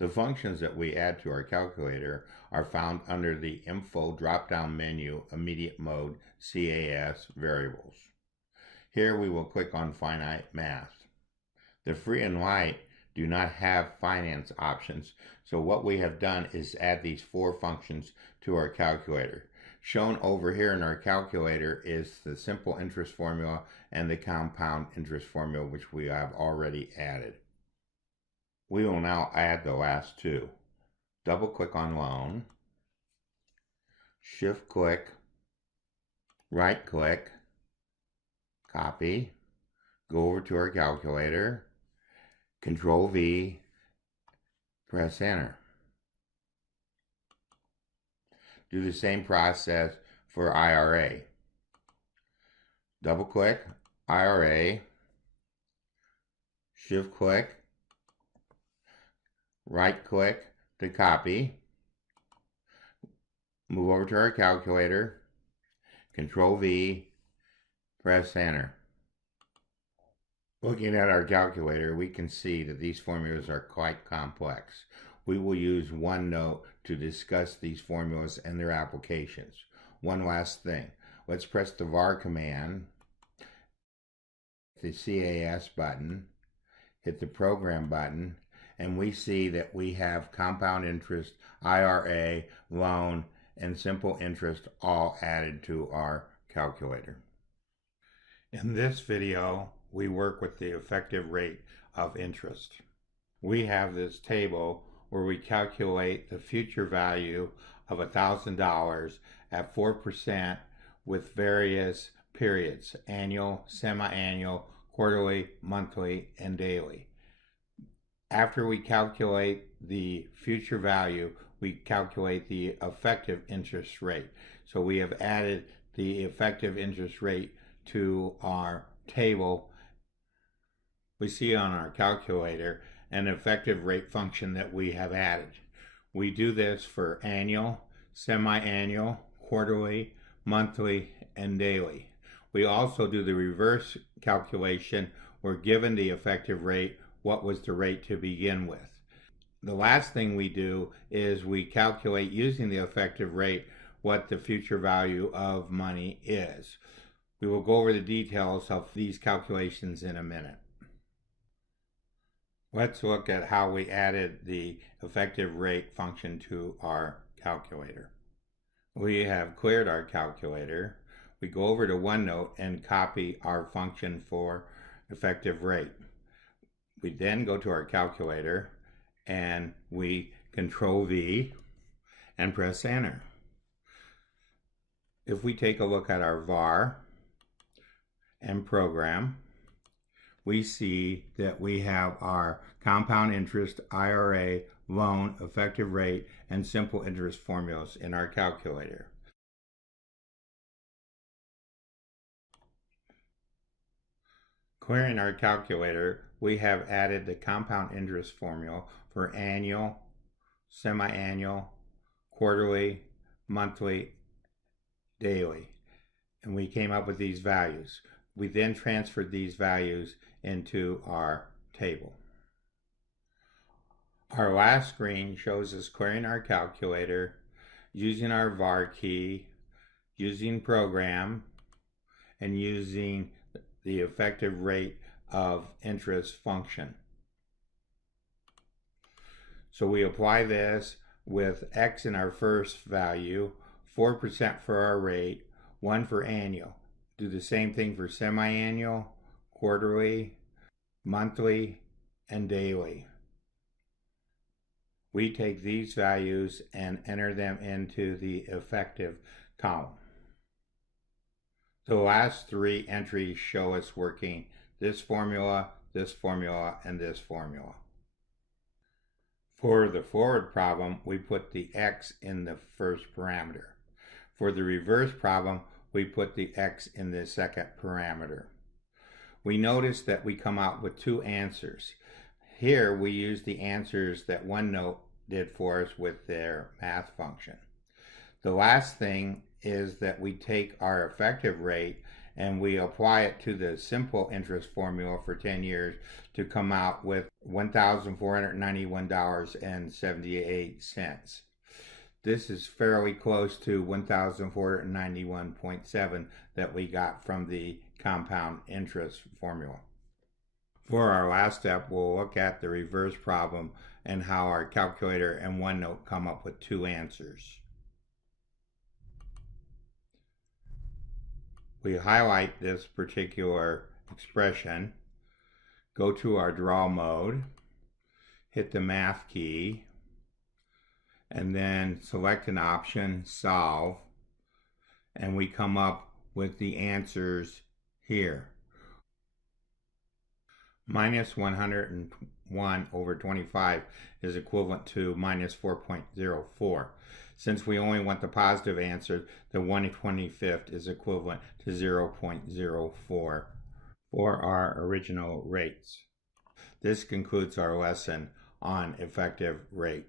The functions that we add to our calculator are found under the Info drop-down menu, Immediate Mode, CAS Variables. Here we will click on Finite Math. The free and light do not have finance options, so what we have done is add these four functions to our calculator. Shown over here in our calculator is the simple interest formula and the compound interest formula, which we have already added. We will now add the last two. Double click on loan, shift click, right click, copy, go over to our calculator, Control V, press enter. Do the same process for IRA. Double click, IRA, shift click, right click to copy, move over to our calculator, Control V, press enter. Looking at our calculator, we can see that these formulas are quite complex. We will use Onenote to discuss these formulas and their applications. One last thing, let's press the var command, the CAS button, hit the program button, and we see that we have compound interest, IRA, loan, and simple interest all added to our calculator. In this video, we work with the effective rate of interest. We have this table where we calculate the future value of $1,000 at 4% with various periods: annual, semi-annual, quarterly, monthly, and daily. After we calculate the future value, we calculate the effective interest rate. So we have added the effective interest rate to our table. We see on our calculator an effective rate function that we have added. We do this for annual, semi-annual, quarterly, monthly, and daily. We also do the reverse calculation. We're given the effective rate, what was the rate to begin with. The last thing we do is we calculate using the effective rate what the future value of money is. We will go over the details of these calculations in a minute. Let's look at how we added the effective rate function to our calculator. We have cleared our calculator. We go over to Onenote and copy our function for effective rate. We then go to our calculator and we Control V and press enter. If we take a look at our var and program, we see that we have our compound interest, IRA, loan, effective rate, and simple interest formulas in our calculator. Clearing our calculator, we have added the compound interest formula for annual, semi-annual, quarterly, monthly, daily, and we came up with these values. We then transferred these values into our table. Our last screen shows us clearing our calculator, using our var key, using program, and using the effective rate of interest function. So we apply this with X in our first value, 4% for our rate, 1 for annual. Do the same thing for semi-annual, quarterly, monthly, and daily. We take these values and enter them into the effective column. The last three entries show us working this formula, and this formula. For the forward problem, we put the X in the first parameter. For the reverse problem, we put the X in the second parameter. We notice that we come out with two answers. Here we use the answers that Onenote did for us with their math function. The last thing is that we take our effective rate and we apply it to the simple interest formula for 10 years to come out with $1,491.78. This is fairly close to 1,491.7 that we got from the compound interest formula. For our last step, we'll look at the reverse problem and how our calculator and OneNote come up with two answers. We highlight this particular expression, go to our draw mode, hit the math key, and then select an option, solve, and we come up with the answers here. Minus 101 over 25 is equivalent to minus 4.04. Since we only want the positive answer, the 1/25th is equivalent to 0.04 for our original rates. This concludes our lesson on effective rate.